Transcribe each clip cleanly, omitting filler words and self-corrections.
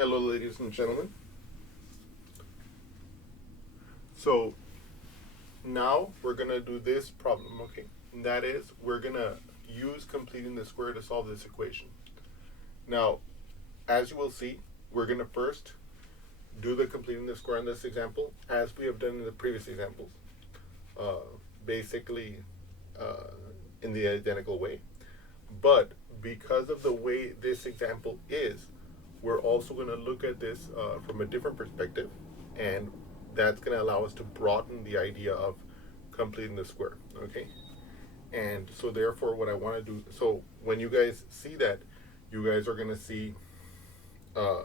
Hello, ladies and gentlemen. So now we're going to do this problem, okay? And that is, we're going to use completing the square to solve this equation. Now, as you will see, we're going to first do the completing the square in this example, as we have done in the previous examples, basically in the identical way. But because of the way this example is, we're also going to look at this from a different perspective, and that's going to allow us to broaden the idea of completing the square, okay? And so therefore what I want to do, so when you guys see that, you guys are going to see a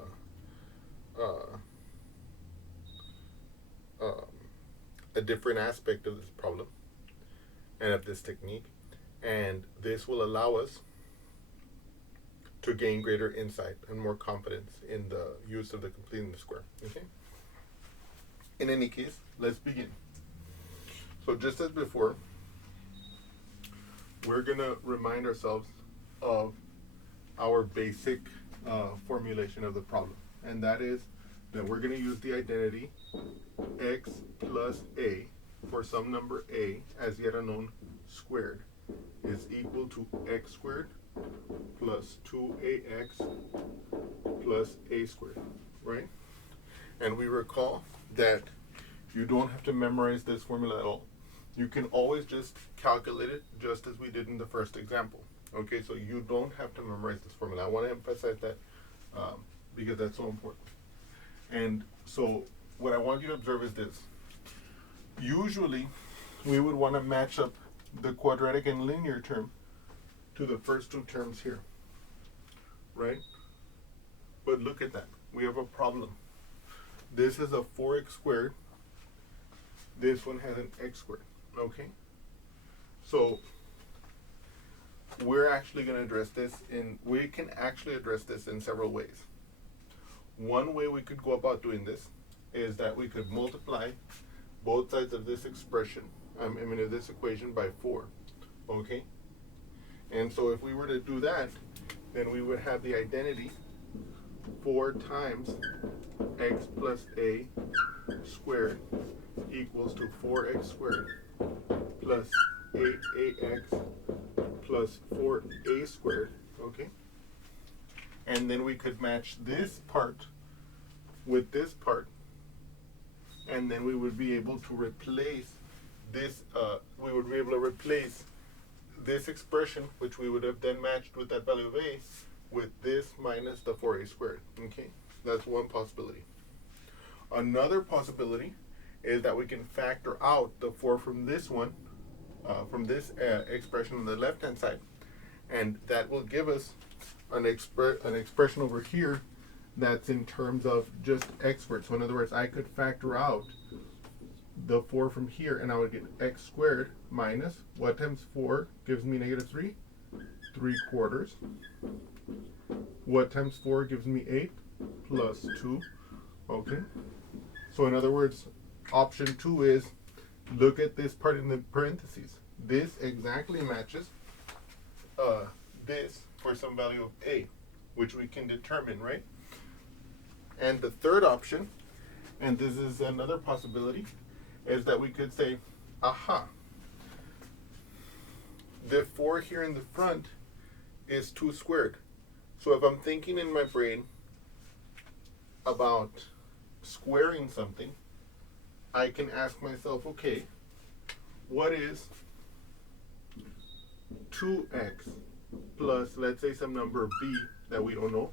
different aspect of this problem and of this technique, and this will allow us to gain greater insight and more confidence in the use of the completing the square, okay? In any case, let's begin. So just as before, we're going to remind ourselves of our basic formulation of the problem, and that is that we're going to use the identity x plus a for some number a as yet unknown squared is equal to x squared plus 2ax plus a squared, right? And we recall that you don't have to memorize this formula at all. You can always just calculate it just as we did in the first example. Okay, so you don't have to memorize this formula. I want to emphasize that because that's so important. And so what I want you to observe is this. Usually, we would want to match up the quadratic and linear term to the first two terms here, right? But look at that. We have a problem. This is a 4x squared. This one has an x squared, okay? So we're actually going to address this we can actually address this in several ways. One way we could go about doing this is that we could multiply both sides of this expression, of this equation by 4, okay? And so if we were to do that, then we would have the identity 4 times x plus a squared equals to 4x squared plus 8ax plus 4a squared, okay? And then we could match this part with this part, and then we would be able to replace this, this expression, which we would have then matched with that value of a, with this minus the 4a squared, okay? That's one possibility. Another possibility is that we can factor out the 4 from this one, from this expression on the left-hand side, and that will give us an expression over here that's in terms of just x squared. So in other words, I could factor out the 4 from here, and I would get x squared minus, what times 4 gives me negative 3? 3/4. What times 4 gives me 8? Plus 2. Okay. So in other words, option 2 is, look at this part in the parentheses. This exactly matches this for some value of a, which we can determine, right? And the third option, and this is another possibility, is that we could say, aha, the 4 here in the front is 2 squared. So if I'm thinking in my brain about squaring something, I can ask myself, okay, what is 2x plus, let's say, some number b that we don't know,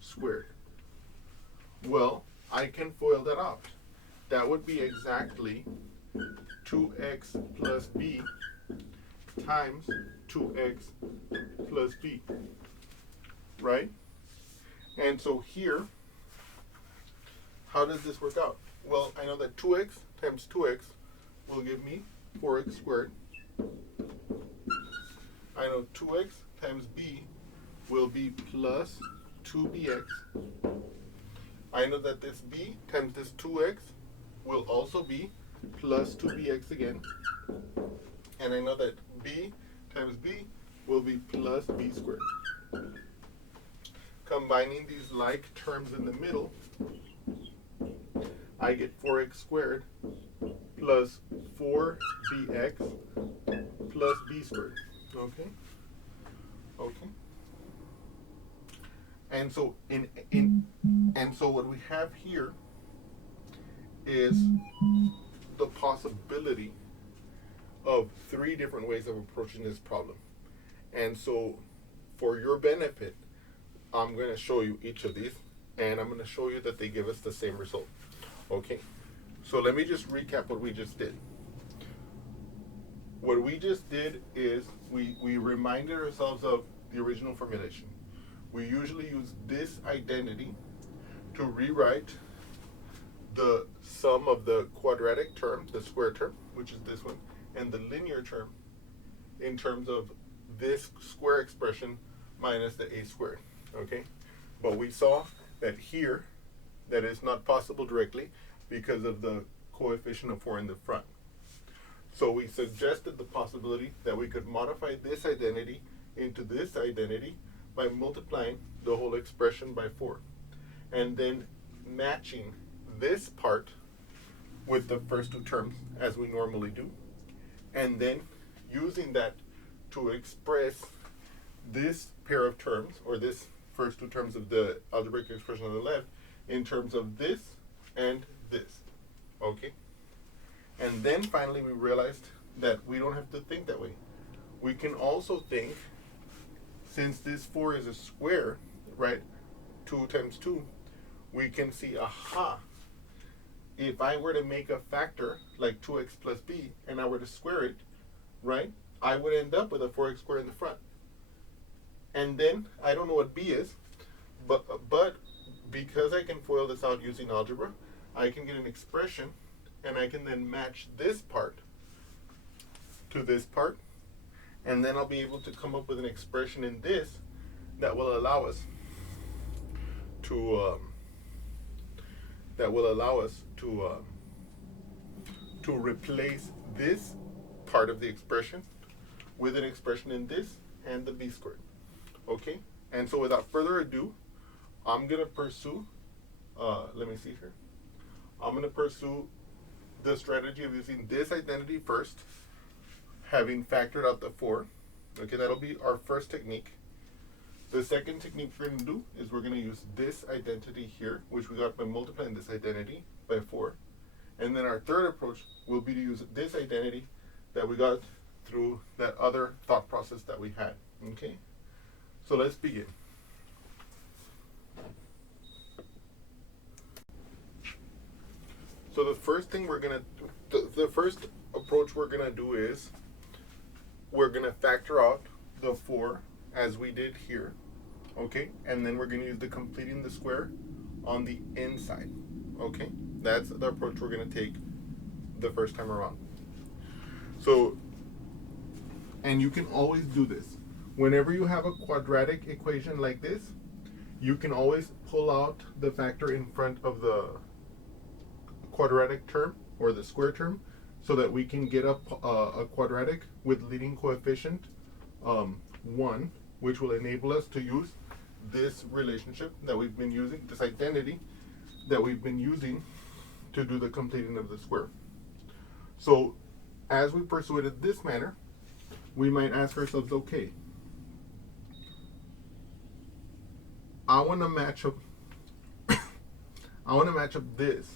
squared? Well, I can FOIL that out. That would be exactly 2x plus b times 2x plus b, right? And so here, how does this work out? Well, I know that 2x times 2x will give me 4x squared. I know 2x times b will be plus 2bx. I know that this b times this 2x will also be plus 2bx again. And I know that b times b will be plus b squared. combining these like terms in the middle, I get 4x squared plus 4bx plus b squared. Okay? Okay? And so so what we have here is the possibility of 3 different ways of approaching this problem. And so for your benefit, I'm going to show you each of these, and I'm going to show you that they give us the same result. Okay, so let me just recap what we just did. What we just did is we reminded ourselves of the original formulation. We usually use this identity to rewrite the sum of the quadratic term, the square term, which is this one, and the linear term in terms of this square expression minus the a squared. Okay, but we saw that here that is not possible directly because of the coefficient of 4 in the front. So we suggested the possibility that we could modify this identity into this identity by multiplying the whole expression by 4 and then matching this part with the first 2 terms as we normally do, and then using that to express this pair of terms, or this first 2 terms of the algebraic expression on the left, in terms of this and this. Okay? And then finally we realized that we don't have to think that way. We can also think, since this 4 is a square, right, 2 times 2, we can see, aha, if I were to make a factor like 2x plus b and I were to square it, right, I would end up with a 4x squared in the front. And then, I don't know what b is, but because I can FOIL this out using algebra, I can get an expression, and I can then match this part to this part, and then I'll be able to come up with an expression in this that will allow us to replace this part of the expression with an expression in this and the b squared. Okay, and so without further ado, I'm gonna pursue. Let me see here. I'm gonna pursue the strategy of using this identity first, having factored out the 4. Okay, that'll be our first technique. The second technique we're going to do is we're going to use this identity here, which we got by multiplying this identity by 4. And then our third approach will be to use this identity that we got through that other thought process that we had. Okay, so let's begin. So the first thing the first approach we're gonna do is we're gonna factor out the 4 as we did here, okay? And then we're gonna use the completing the square on the inside, okay? That's the approach we're gonna take the first time around. So, and you can always do this. Whenever you have a quadratic equation like this, you can always pull out the factor in front of the quadratic term or the square term, so that we can get a quadratic with leading coefficient 1, which will enable us to use this relationship that we've been using, this identity that we've been using to do the completing of the square. So as we pursue it in this manner, we might ask ourselves, okay, I want to match up this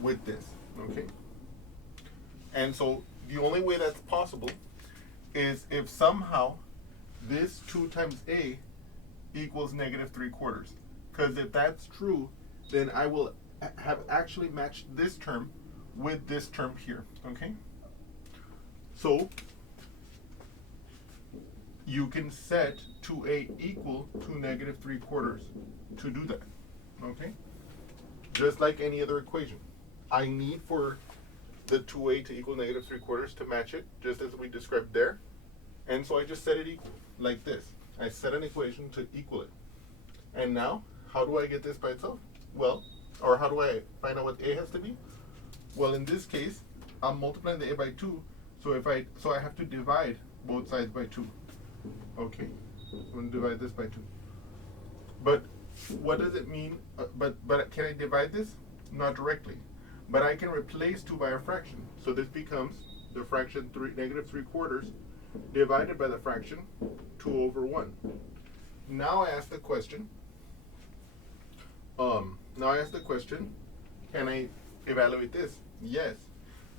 with this, okay? And so the only way that's possible is if somehow this 2 times a equals -3/4. Because if that's true, then I will have actually matched this term with this term here, okay? So you can set 2a equal to -3/4 to do that, okay? Just like any other equation. I need for the 2a to equal -3/4 to match it, just as we described there. And so I just set it equal, like this. I set an equation to equal it. And now, how do I get this by itself? Well, or how do I find out what a has to be? Well, in this case, I'm multiplying the a by 2, so I have to divide both sides by 2. Okay, I'm going to divide this by 2. But what does it mean? But can I divide this? Not directly. But I can replace 2 by a fraction. So this becomes the fraction negative 3/4 divided by the fraction 2 over 1. Now I ask the question, can I evaluate this? Yes.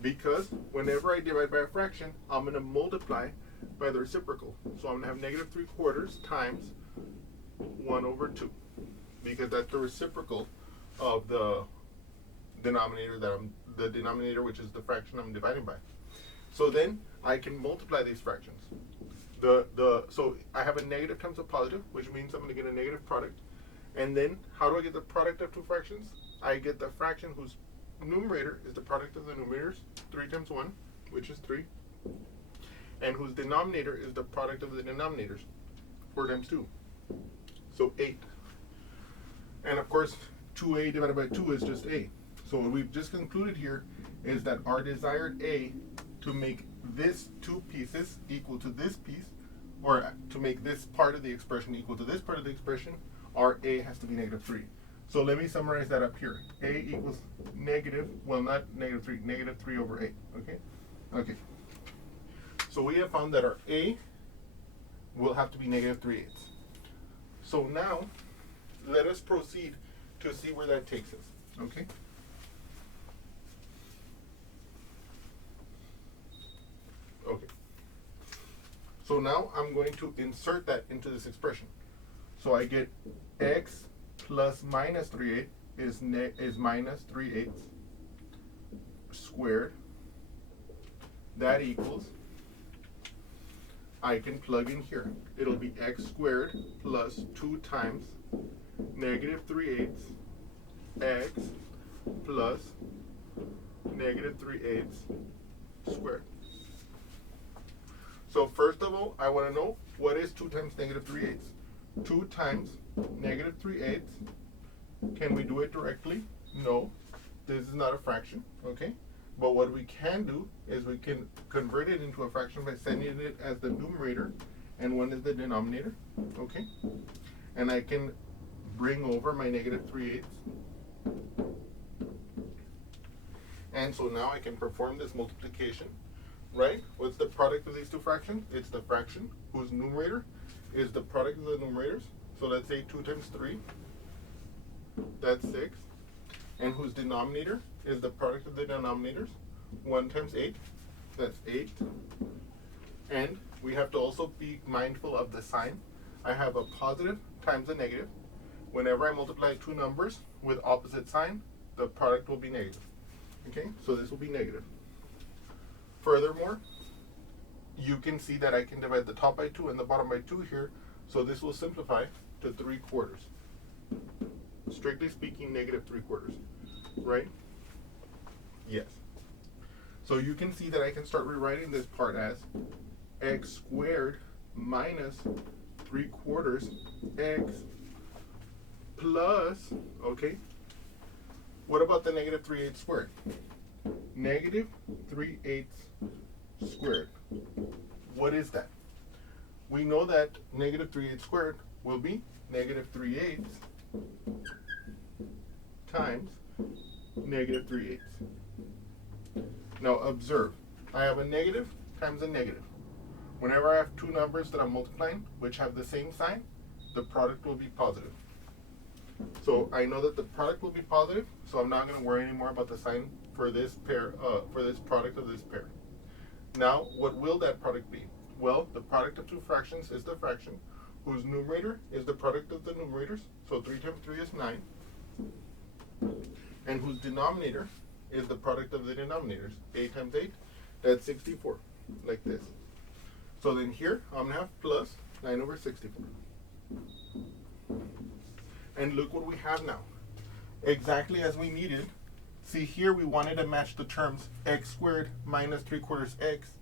Because whenever I divide by a fraction, I'm going to multiply by the reciprocal. So I'm going to have negative 3/4 times 1 over 2. Because that's the reciprocal of the denominator which is the fraction I'm dividing by. So then I can multiply these fractions. So I have a negative times a positive, which means I'm going to get a negative product. And then how do I get the product of 2 fractions? I get the fraction whose numerator is the product of the numerators, 3 times 1, which is 3, and whose denominator is the product of the denominators, 4 times 2, so 8. And of course, 2a divided by 2 is just a. So what we've just concluded here is that our desired a to make this 2 pieces equal to this piece, or to make this part of the expression equal to this part of the expression, our a has to be negative 3. So let me summarize that up here. A equals negative, well, not negative 3, negative 3 over 8, okay? Okay. So we have found that our a will have to be negative 3/8. So now, let us proceed to see where that takes us, okay? Okay. So now I'm going to insert that into this expression. So I get x plus minus 3/8 is minus 3/8 squared. That equals, I can plug in here. It'll be x squared plus 2 times negative 3/8 x plus negative 3/8 squared. So first of all, I want to know what is 2 times negative 3/8. 2 times negative 3/8. Can we do it directly? No. This is not a fraction, okay? But what we can do is we can convert it into a fraction by sending it as the numerator and 1 is the denominator, okay? And I can bring over my negative 3/8. And so now I can perform this multiplication, right? What's the product of these 2 fractions? It's the fraction whose numerator is the product of the numerators. So let's say 2 times 3, that's 6. And whose denominator is the product of the denominators, 1 times 8, that's 8. And we have to also be mindful of the sign. I have a positive times a negative. Whenever I multiply 2 numbers with opposite sign, the product will be negative. Okay, so this will be negative. Furthermore, you can see that I can divide the top by 2 and the bottom by 2 here, so this will simplify to 3/4. Strictly speaking, negative 3/4, right? Yes. So you can see that I can start rewriting this part as x squared minus 3/4 x plus, okay, what about the negative 3/8 squared? Negative 3/8 squared. What is that? We know that negative 3/8 squared will be negative 3/8 times negative 3/8. Now observe, I have a negative times a negative. Whenever I have 2 numbers that I'm multiplying which have the same sign, the product will be positive. So I know that the product will be positive, so I'm not going to worry anymore about the sign for this pair, for this product of this pair. Now, what will that product be? Well, the product of 2 fractions is the fraction whose numerator is the product of the numerators, so 3 times 3 is 9, and whose denominator is the product of the denominators, 8 times 8, that's 64, like this. So then here, I'm going to have plus 9 over 64. And look what we have now. Exactly as we needed. See here, we wanted to match the terms x squared minus 3/4 x,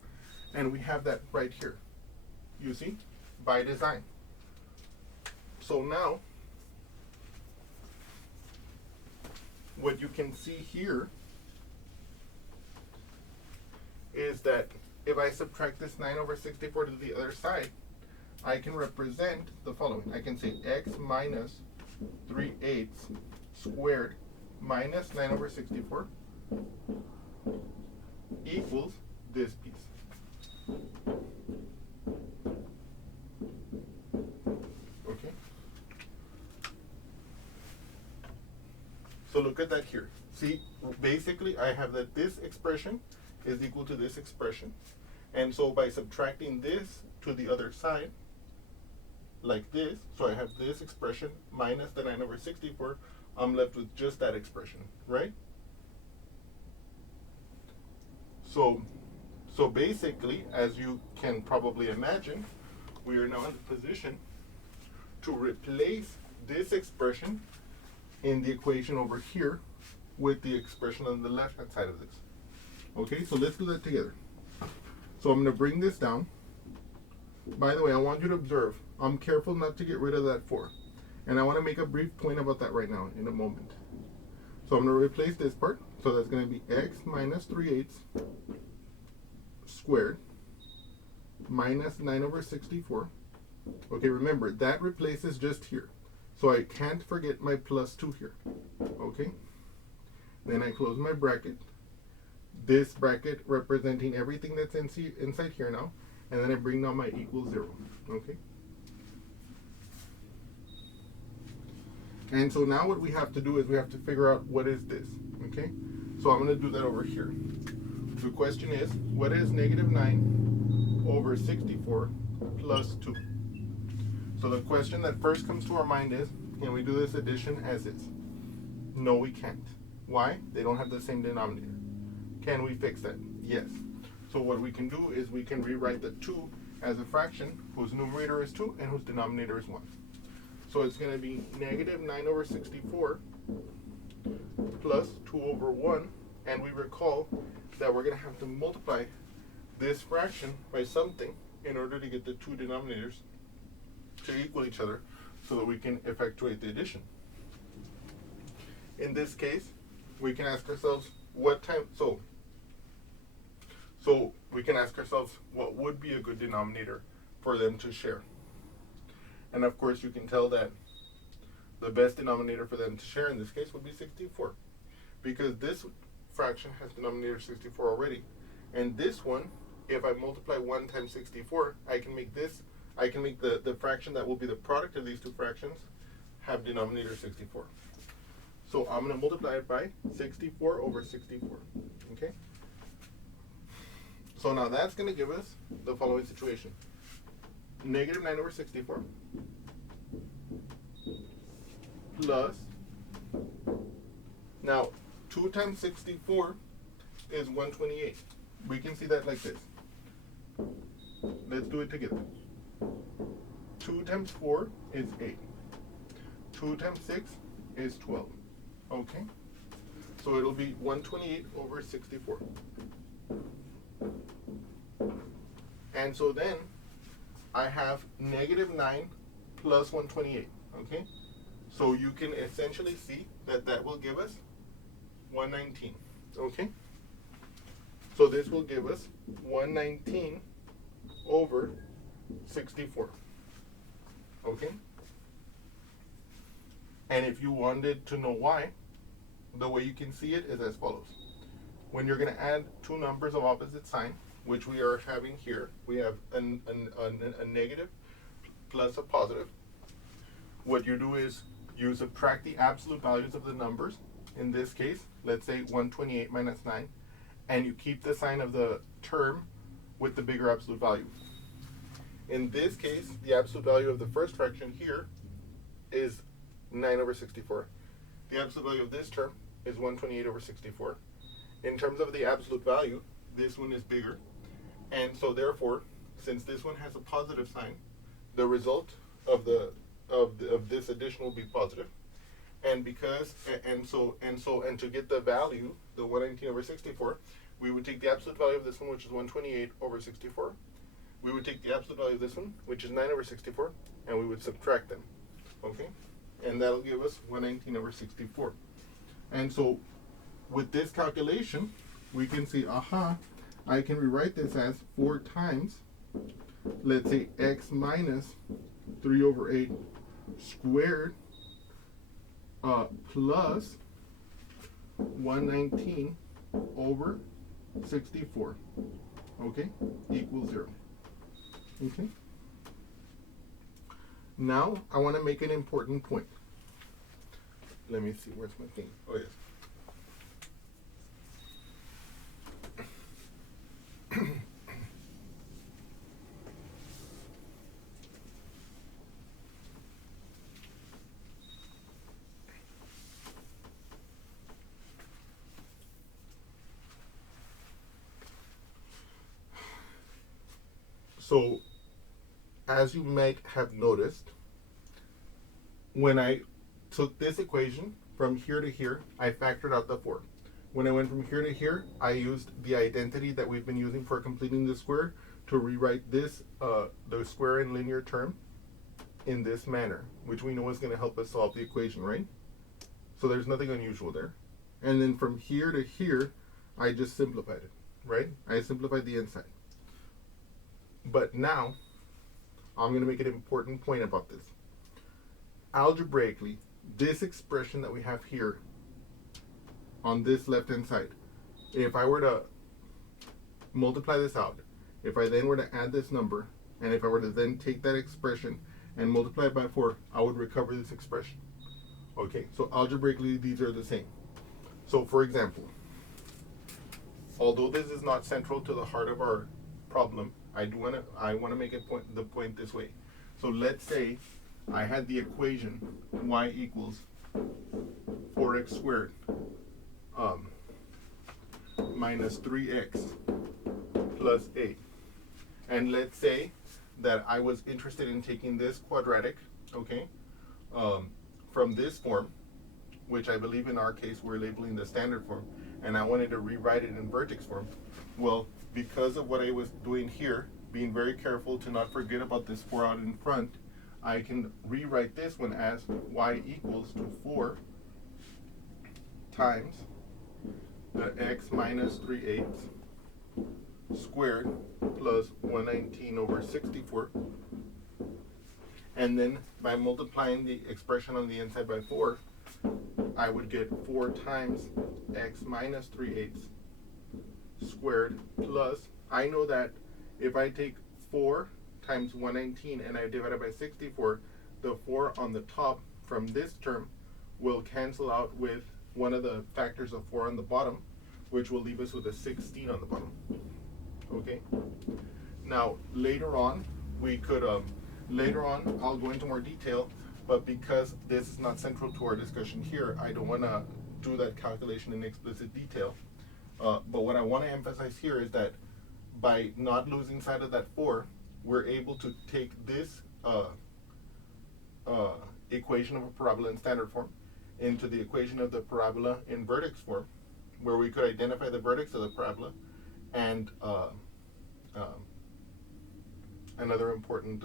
and we have that right here. You see? By design. So now, what you can see here is that if I subtract this 9 over 64 to the other side, I can represent the following. I can say x minus 3/8 squared minus 9 over 64 equals this piece. Okay? So look at that here. See, basically I have that this expression is equal to this expression. And so by subtracting this to the other side, like this, so I have this expression minus the 9 over 64, I'm left with just that expression, right? So basically, as you can probably imagine, we are now in the position to replace this expression in the equation over here with the expression on the left-hand side of this. Okay, so let's do that together. So I'm going to bring this down. By the way, I want you to observe, I'm careful not to get rid of that 4. And I want to make a brief point about that right now in a moment. So I'm going to replace this part. So that's going to be x minus 3/8 squared minus 9 over 64. Okay, remember, that replaces just here. So I can't forget my plus 2 here. Okay? Then I close my bracket. This bracket representing everything that's inside here now. And then I bring down my equal 0. Okay? And so now what we have to do is we have to figure out what is this. Okay? So I'm going to do that over here. The question is, what is negative 9 over 64 plus 2? So the question that first comes to our mind is, can we do this addition as is? No, we can't. Why? They don't have the same denominator. Can we fix that? Yes. So what we can do is we can rewrite the 2 as a fraction whose numerator is 2 and whose denominator is 1. So it's going to be negative 9 over 64 plus 2 over 1. And we recall that we're going to have to multiply this fraction by something in order to get the two denominators to equal each other so that we can effectuate the addition. In this case, we can ask ourselves what we can ask ourselves what would be a good denominator for them to share. And of course, you can tell that the best denominator for them to share in this case would be 64, because this fraction has denominator 64 already. And this one, if I multiply 1 times 64, I can make the fraction that will be the product of these two fractions have denominator 64. So I'm going to multiply it by 64 over 64. Okay? So now that's going to give us the following situation. Negative 9 over 64 plus, now 2 times 64 is 128. We can see that like this. Let's do it together. 2 times 4 is 8. 2 times 6 is 12. Okay? So it'll be 128 over 64. And so then I have negative 9 plus 128. Okay? So you can essentially see that that will give us 119. Okay? So this will give us 119 over 64. Okay? And if you wanted to know why, the way you can see it is as follows. When you're going to add two numbers of opposite sign, which we are having here, we have a negative plus a positive. What you do is you subtract the absolute values of the numbers. In this case, let's say 128 minus 9, and you keep the sign of the term with the bigger absolute value. In this case, the absolute value of the first fraction here is 9 over 64. The absolute value of this term is 128 over 64. In terms of the absolute value, this one is bigger. And so therefore, since this one has a positive sign, the result of this addition will be positive. And to get the value, the 119 over 64, we would take the absolute value of this one, which is 128 over 64. We would take the absolute value of this one, which is 9 over 64, and we would subtract them. Okay? And that'll give us 119 over 64. And so with this calculation, we can see, I can rewrite this as 4 times, let's say, x minus 3 over 8 squared plus 119 over 64, okay, equals 0. Okay. Now I want to make an important point. Let me see, where's my thing? Oh, yes. So, as you might have noticed, when I took this equation from here to here, I factored out the 4. When I went from here to here, I used the identity that we've been using for completing the square to rewrite this, the square and linear term in this manner, which we know is going to help us solve the equation, right? So there's nothing unusual there. And then from here to here, I just simplified it, right? I simplified the inside. But now, I'm going to make an important point about this. Algebraically, this expression that we have here on this left-hand side, if I were to multiply this out, if I then were to add this number, and if I were to then take that expression and multiply it by 4, I would recover this expression. Okay, so algebraically, these are the same. So for example, although this is not central to the heart of our problem, I want to make the point this way. So let's say I had the equation y equals 4x squared minus 3x plus 8. And let's say that I was interested in taking this quadratic, okay, from this form, which I believe in our case we're labeling the standard form, and I wanted to rewrite it in vertex form. Well, because of what I was doing here, being very careful to not forget about this 4 out in front, I can rewrite this one as y equals to 4 times the x minus 3/8 squared plus 119 over 64. And then by multiplying the expression on the inside by 4, I would get 4 times x minus 3/8 squared plus, I know that if I take 4 times 119 and I divide it by 64, the 4 on the top from this term will cancel out with one of the factors of 4 on the bottom, which will leave us with a 16 on the bottom. Okay? Now, later on, I'll go into more detail, but because this is not central to our discussion here, I don't want to do that calculation in explicit detail. But what I want to emphasize here is that by not losing sight of that 4, we're able to take this equation of a parabola in standard form into the equation of the parabola in vertex form, where we could identify the vertex of the parabola, and another important,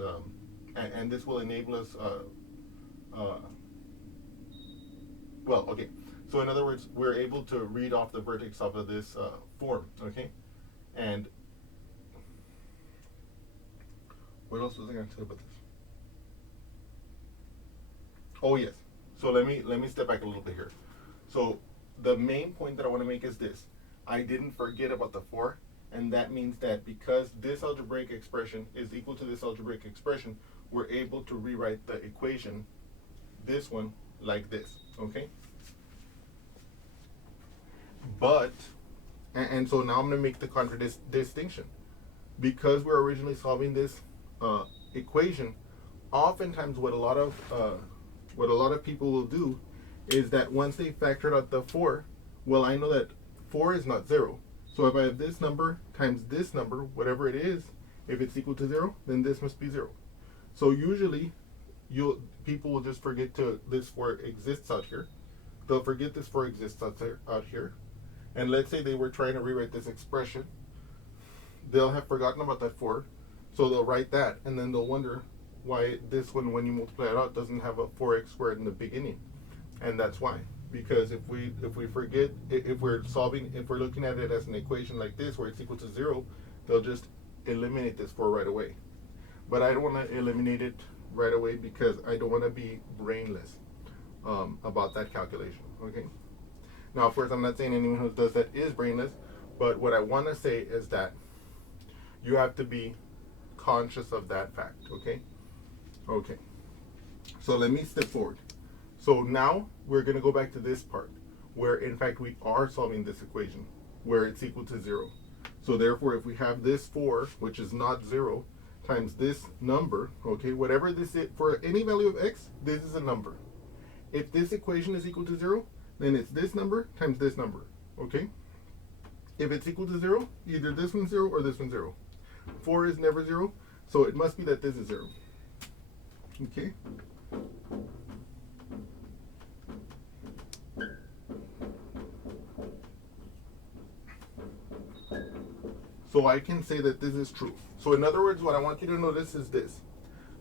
and this will enable us, well, okay, so in other words, we're able to read off the vertex off of this form, okay? And what else was I going to say about this? Oh yes. So let me step back a little bit here. So the main point that I want to make is this: I didn't forget about the 4, and that means that because this algebraic expression is equal to this algebraic expression, we're able to rewrite the equation, this one, like this. Okay. But, and so now I'm going to make the distinction. Because we're originally solving this equation, oftentimes what a lot of people will do is that once they factored out the 4, well, I know that 4 is not 0. So if I have this number times this number, whatever it is, if it's equal to 0, then this must be 0. So usually, people will just forget this 4 exists out here. They'll forget this 4 exists out here. And let's say they were trying to rewrite this expression. They'll have forgotten about that 4, so they'll write that, and then they'll wonder why this one, when you multiply it out, doesn't have a 4x squared in the beginning. And that's why. Because if we forget, if we're looking at it as an equation like this, where it's equal to 0, they'll just eliminate this 4 right away. But I don't want to eliminate it right away because I don't want to be brainless. about that calculation. Okay. Now, of course, I'm not saying anyone who does that is brainless, but what I want to say is that you have to be conscious of that fact. Okay. Okay. So let me step forward. So now we're going to go back to this part where, in fact, we are solving this equation where it's equal to 0. So therefore, if we have this 4, which is not 0, times this number, okay, whatever this is, for any value of x, this is a number. If this equation is equal to 0, then it's this number times this number, okay? If it's equal to 0, either this one's 0 or this one's 0. 4 is never 0, so it must be that this is 0, okay? So I can say that this is true. So in other words, what I want you to notice is this.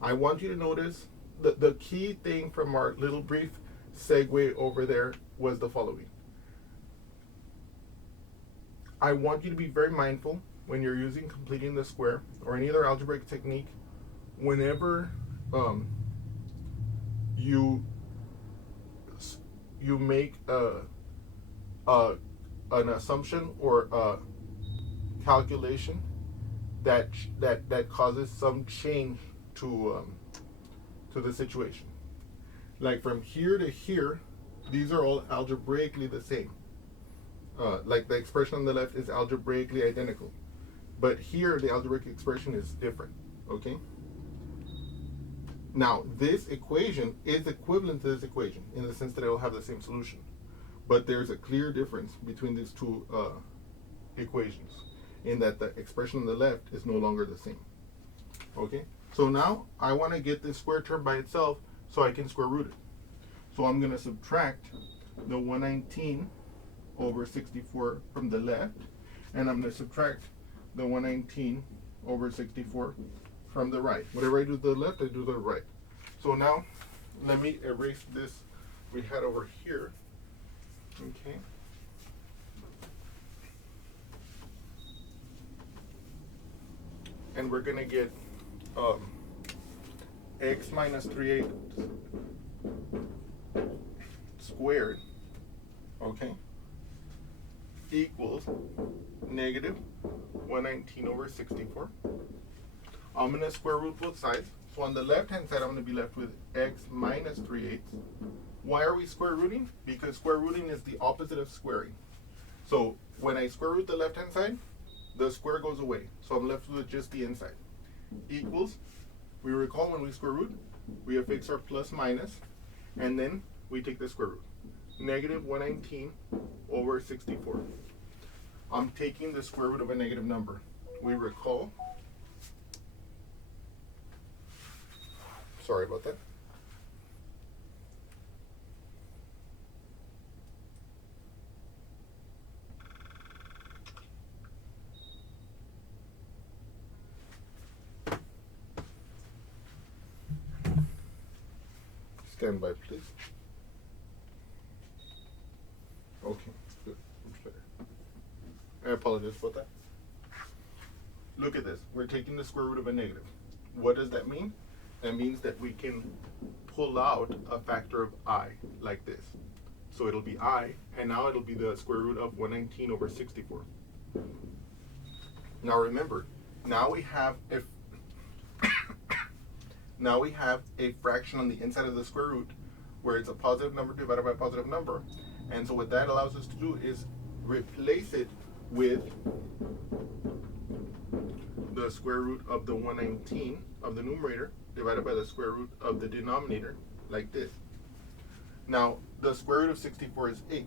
I want you to notice the key thing from our little brief segue over there was the following. I want you to be very mindful when you're using completing the square or any other algebraic technique, whenever you make an assumption or a calculation that causes some change to the situation. Like from here to here, these are all algebraically the same. Like the expression on the left is algebraically identical, but here the algebraic expression is different. Okay. Now this equation is equivalent to this equation in the sense that it will have the same solution, but there's a clear difference between these two equations, in that the expression on the left is no longer the same. Okay, so now I want to get this square term by itself so I can square root it. So I'm going to subtract the 119 over 64 from the left, and I'm going to subtract the 119 over 64 from the right. Whatever I do to the left, I do to the right. So now let me erase this we had over here. Okay. And we're going to get x minus 3/8 squared, okay, equals negative 119 over 64. I'm going to square root both sides. So on the left-hand side, I'm going to be left with x minus 3/8. Why are we square rooting? Because square rooting is the opposite of squaring. So when I square root the left-hand side, the square goes away. So I'm left with just the inside. Equals, we recall when we square root, we affix our plus minus, and then we take the square root. Negative 119 over 64. I'm taking the square root of a negative number. We recall, sorry about that. Stand by, please. Okay, good. Looks better. I apologize about that. Look at this. We're taking the square root of a negative. What does that mean? That means that we can pull out a factor of I, like this. So it'll be I, and now it'll be the square root of 119 over 64. Now remember, now we have a fraction on the inside of the square root where it's a positive number divided by a positive number. And so what that allows us to do is replace it with the square root of the 119 of the numerator divided by the square root of the denominator, like this. Now, the square root of 64 is 8.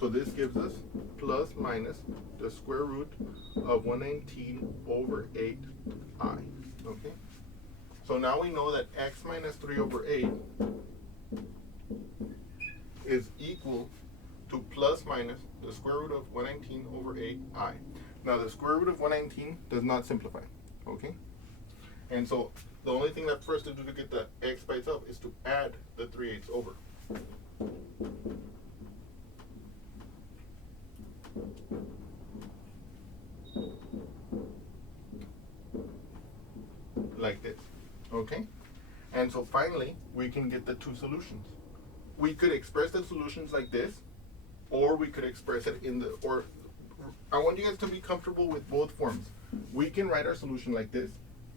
So this gives us plus minus the square root of 119 over 8i. Okay? So now we know that x minus 3 over 8 is equal to plus minus the square root of 119 over 8i. Now the square root of 119 does not simplify, okay? And so the only thing left for us to do to get the x by itself is to add the 3/8 over. Like this, okay? And so finally, we can get the two solutions. we could express the solutions like this, or we could express it in the, or I want you guys to be comfortable with both forms. We can write our solution like this,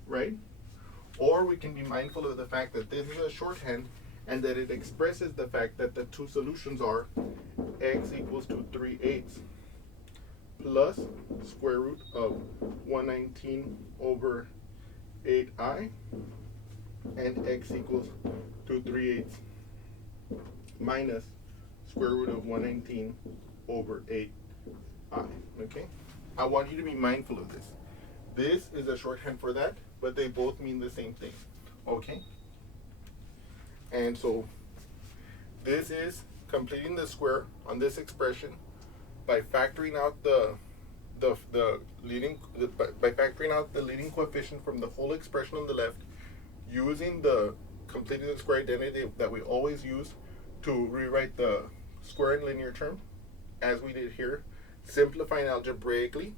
right? Or we can be mindful of the fact that this is a shorthand and that it expresses the fact that the two solutions are x equals to 3/8 plus square root of 119 over 8i, and x equals to 3/8 minus square root of 119 over 8i. Okay? I want you to be mindful of this. This is a shorthand for that, but they both mean the same thing. Okay? And so this is completing the square on this expression by factoring out the leading coefficient from the whole expression on the left, using the completing the square identity that we always use to rewrite the square and linear term, as we did here, simplifying algebraically.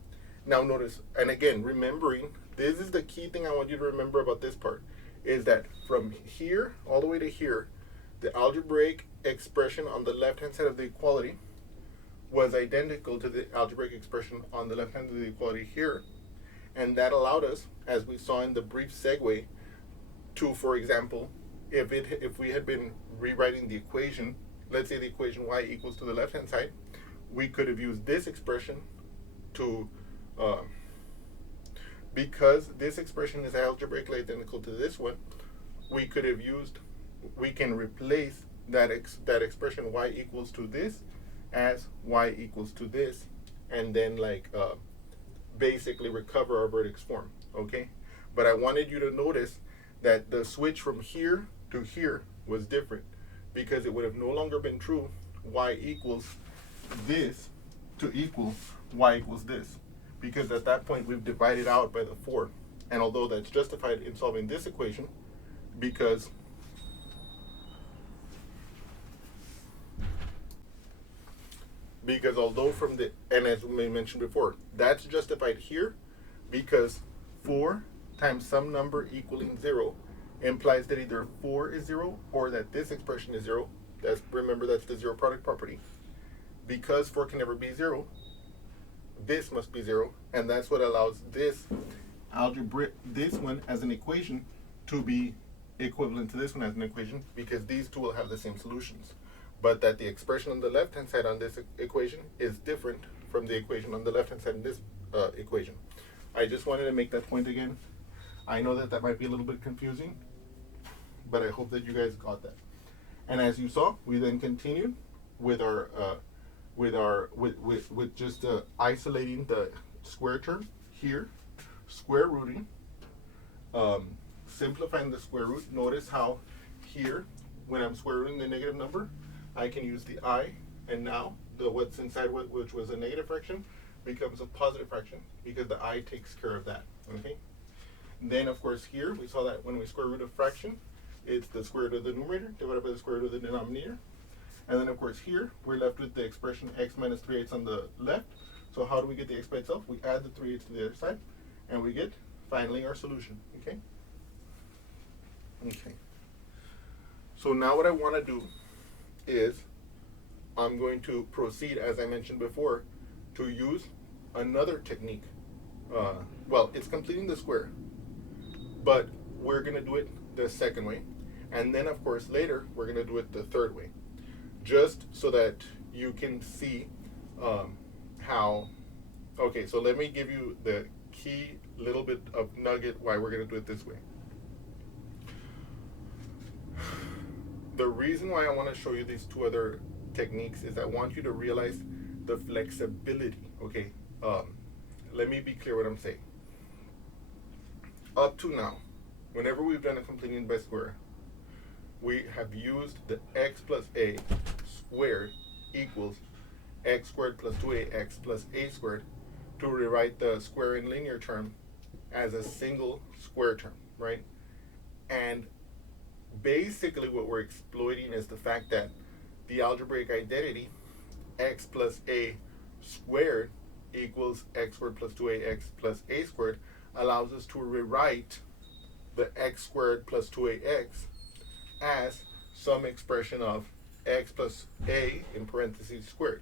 Now notice, and again, remembering, this is the key thing I want you to remember about this part, is that from here all the way to here, the algebraic expression on the left-hand side of the equality was identical to the algebraic expression on the left hand of the equality here. And that allowed us, as we saw in the brief segue, to, for example, if we had been rewriting the equation, let's say the equation y equals to the left-hand side, we could have used this expression to, because this expression is algebraically identical to this one, we could have used, we can replace that expression y equals to this as y equals to this, and then basically recover our vertex form, okay? But I wanted you to notice that the switch from here to here was different, because it would have no longer been true y equals this to equal y equals this, because at that point we've divided out by the 4. And although that's justified in solving this equation, because although from the, and as we mentioned before, that's justified here because 4 times some number equaling 0 implies that either 4 is 0 or that this expression is 0. Remember, that's the zero product property. Because 4 can never be 0, this must be 0, and that's what allows this one as an equation to be equivalent to this one as an equation, because these two will have the same solutions. But that the expression on the left-hand side on this equation is different from the equation on the left-hand side in this equation. I just wanted to make that point again. I know that might be a little bit confusing, but I hope that you guys got that. And as you saw, we then continued with just isolating the square term here, square rooting, simplifying the square root. Notice how here, when I'm square rooting the negative number, I can use the I, and now the what's inside which was a negative fraction becomes a positive fraction, because the I takes care of that. Okay. And then of course here we saw that when we square root a fraction, it's the square root of the numerator divided by the square root of the denominator. And then of course here we're left with the expression x minus 3/8 on the left. So how do we get the x by itself? We add the 3/8 to the other side, and we get finally our solution. Okay. Okay. So now what I want to do is I'm going to proceed, as I mentioned before, to use another technique. Well, it's completing the square, but we're going to do it the second way. And then, of course, later, we're going to do it the third way. Just so that you can see how... Okay, so let me give you the key little bit of nugget why we're going to do it this way. The reason why I want to show you these two other techniques is I want you to realize the flexibility, okay? Let me be clear what I'm saying. Up to now, whenever we've done a completing by square, we have used the x plus a squared equals x squared plus 2ax plus a squared to rewrite the square and linear term as a single square term, right? And basically what we're exploiting is the fact that the algebraic identity x plus a squared equals x squared plus 2ax plus a squared allows us to rewrite the x squared plus 2ax as some expression of x plus a in parentheses squared.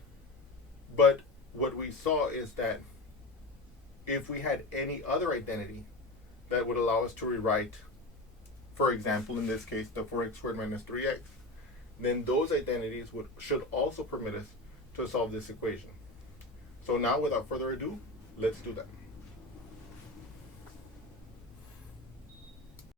But what we saw is that if we had any other identity that would allow us to rewrite, for example, in this case, the 4x squared minus 3x, then those identities should also permit us to solve this equation. So now, without further ado, let's do that.